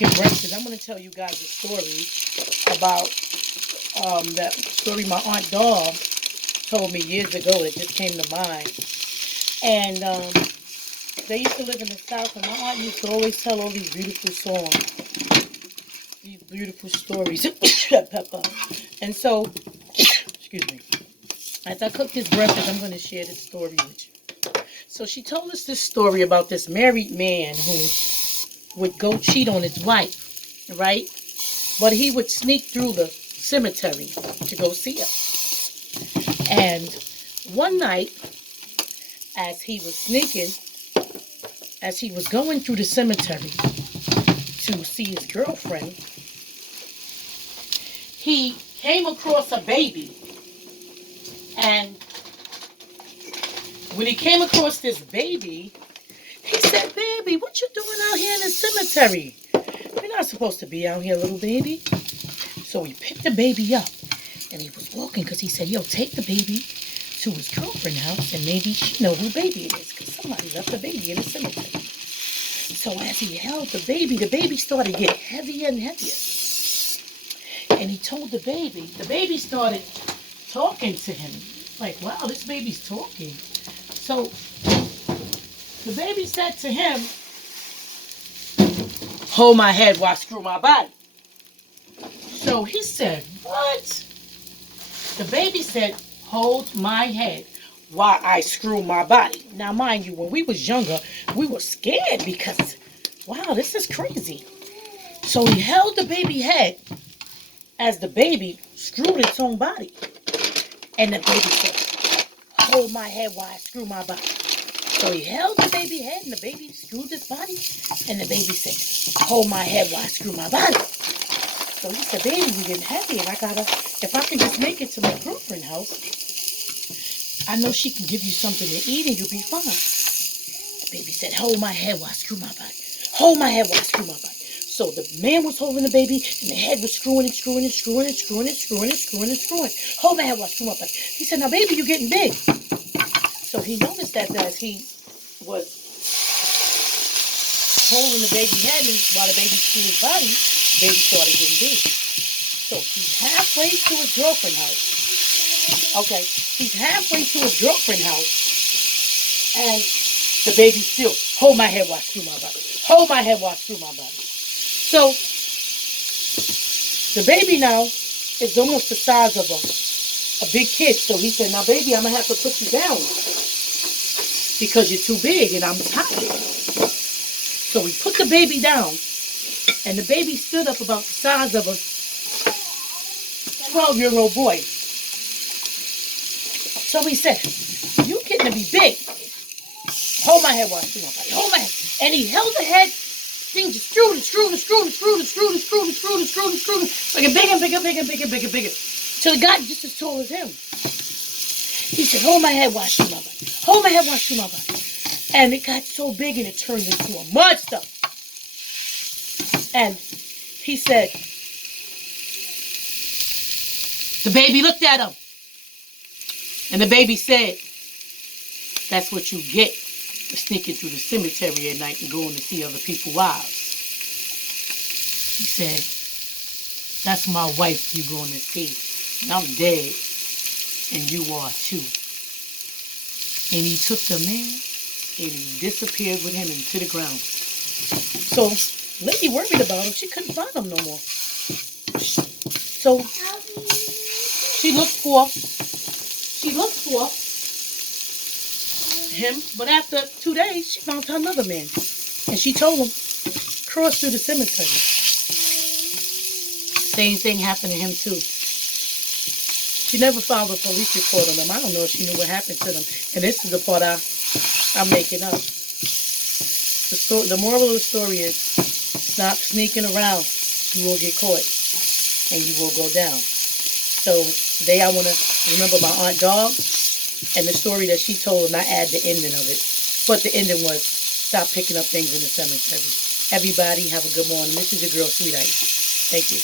cooking breakfast, I'm going to tell you guys a story about that story my Aunt Dawn told me years ago that just came to mind. And they used to live in the South, and my aunt used to always tell all these beautiful songs, these beautiful stories. Pepper. And so, excuse me, as I cook this breakfast, I'm going to share this story with you. So she told us this story about this married man who would go cheat on his wife, right? But he would sneak through the cemetery to go see her. And one night, as he was sneaking, as he was going through the cemetery to see his girlfriend, he came across a baby. And when he came across this baby, he said, "Baby, what you doing out here in the cemetery? You're not supposed to be out here, little baby." So he picked the baby up, and he was walking because he said, "Yo, take the baby to his girlfriend's house, and maybe she know who baby it is, because somebody left the baby in the cemetery." So as he held the baby started getting heavier and heavier. And he told the baby started talking to him. Like, wow, this baby's talking. So the baby said to him, "Hold my head while I screw my body." So he said, "What?" The baby said, "Hold my head while I screw my body." Now, mind you, when we was younger, we were scared because, wow, this is crazy. So he held the baby head as the baby screwed its own body. And the baby said, "Hold my head while I screw my body." So he held the baby head and the baby screwed his body. And the baby said, "Hold my head while I screw my body." So he said, "Baby, you're getting heavy, and if I can just make it to my girlfriend's house, I know she can give you something to eat and you'll be fine." The baby said, "Hold my head while I screw my body. Hold my head while I screw my body." So the man was holding the baby, and the head was screwing and screwing and screwing and screwing and screwing and screwing and screwing. "Hold my head while I screw my body." He said, "Now, baby, you're getting big." So he noticed that as he was holding the baby head and while the baby screwed his body, the baby started getting big. So he's halfway to his girlfriend's house. Okay, he's halfway to his girlfriend's house, and the baby still, "Hold my head while I screw my body. Hold my head while I screw my body." So the baby now is almost the size of a big kid. So he said, "Now, baby, I'm going to have to put you down because you're too big and I'm tired." So we put the baby down, and the baby stood up about the size of a 12-year-old boy. So he said, "You getting to be big. Hold my head while I screw my body. Hold my head." And he held the head. Thing just screwed and screwed and screwed and screwed and screwed and screwed and screwed and screwed and screwed and screwed, bigger and bigger, bigger, bigger, bigger, bigger. Till it got just as tall as him. He said, "Hold my head while I screw my body. Hold my head while I screw my body." And it got so big and it turned into a monster. And he said, the baby looked at him. And the baby said, "That's what you get for sneaking through the cemetery at night and going to see other people's wives." He said, "That's my wife you're going to see. And I'm dead. And you are too." And he took the man and he disappeared with him into the ground. So lady worried about him. She couldn't find him no more. So she looked for him, but after 2 days, she found another man. And she told him, cross through the cemetery. Same thing happened to him too. She never filed a police report on them. I don't know if she knew what happened to them. And this is the part I'm making up. The moral of the story is, stop sneaking around. You will get caught. And you will go down. So today I want to remember my Aunt Dog and the story that she told, and I add the ending of it. But the ending was, stop picking up things in the cemetery. Everybody have a good morning. This is your girl, Sweet Ice. Thank you.